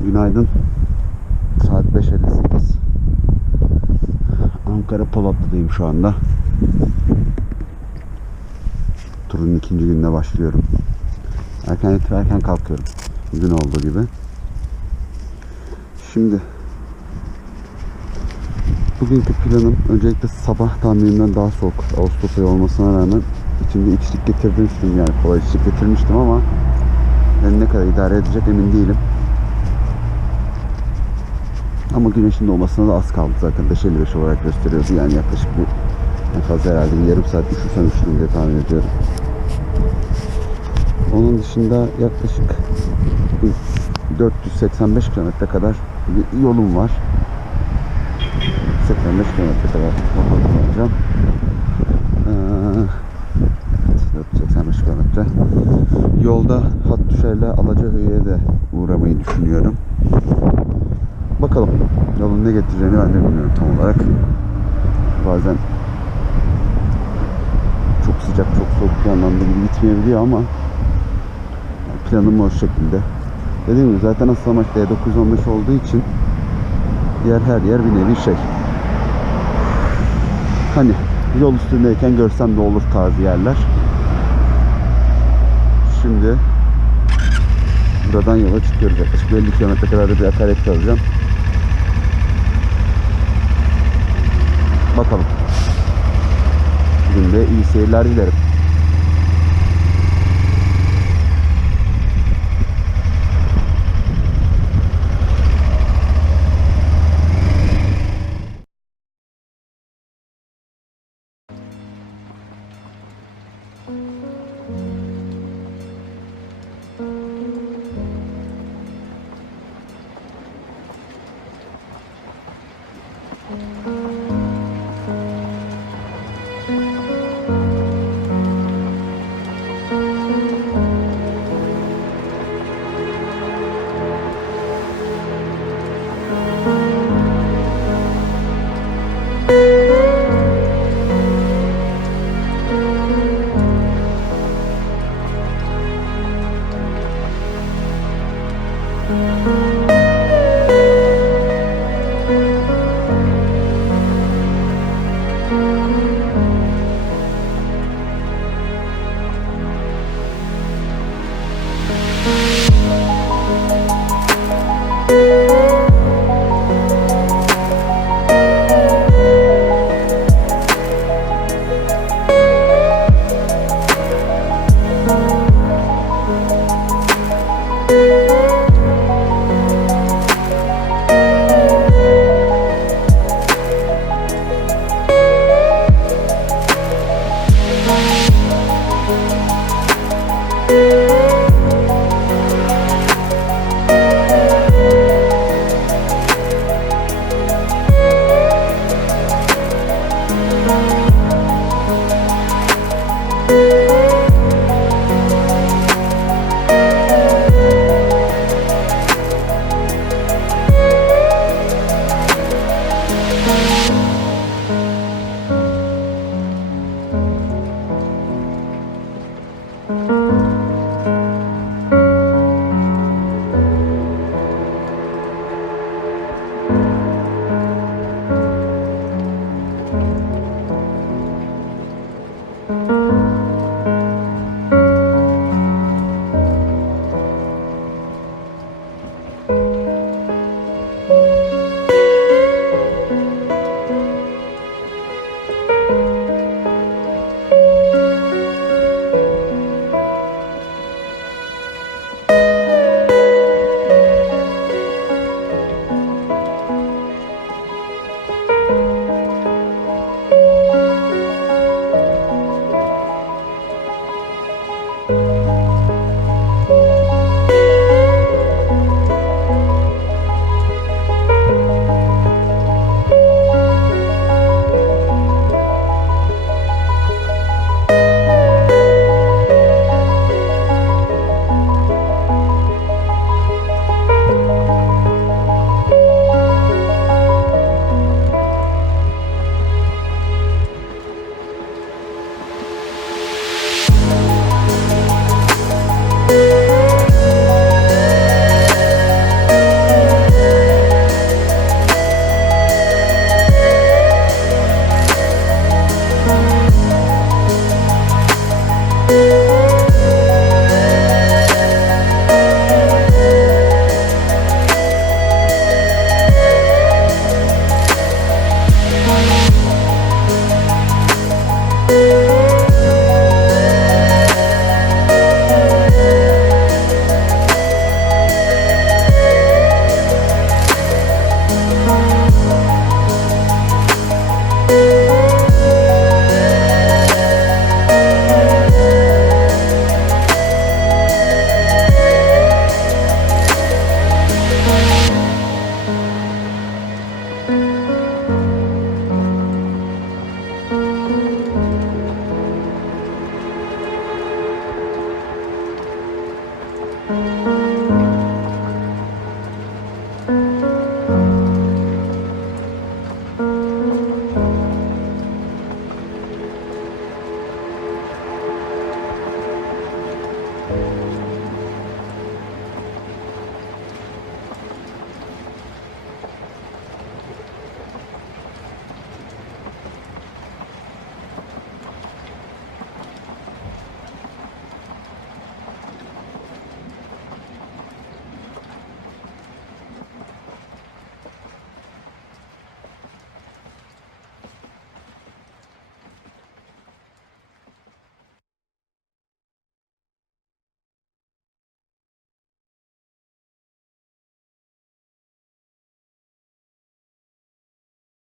Günaydın. Saat 5:58. Ankara Polatlı'dayım şu anda. Turun ikinci gününe başlıyorum. Erken yatıp erken kalkıyorum. Gün olduğu gibi. Şimdi bugünkü planım öncelikle sabah tahminimden daha soğuk. Ağustos ayı olmasına rağmen içinde içlik getirmiştim, yani kolay içlik getirmiştim ama yani ne kadar idare edecek emin değilim. Ama güneşin doğmasına da az kaldı, zaten 5:55 olarak gösteriyordu, yani yaklaşık bir en fazla herhalde bir yarım saat üşürsem diye tahmin ediyorum. Onun dışında yaklaşık 485 kilometre kadar bir yolum var. 85 kilometre kadar kullanacağım. 485 kilometre. Yolda Hattuşehir'le Alacahöy'e de uğramayı düşünüyorum. Bakalım yolun ne getireceğini ben de bilmiyorum tam olarak. Bazen çok sıcak, çok soğuk bir anlamda gibi gitmeyebiliyor ama planım o şekilde. Dediğim gibi zaten asıl amaç D915 olduğu için her yer bir nevi şey. Hani yol üstündeyken görsem de olur tarzı yerler. Şimdi buradan yola çıkıyoruz. Yaklaşık 50 kilometre kadar da bir akaryakıt alacağım. Bakalım. Bugün de iyi seyirler dilerim.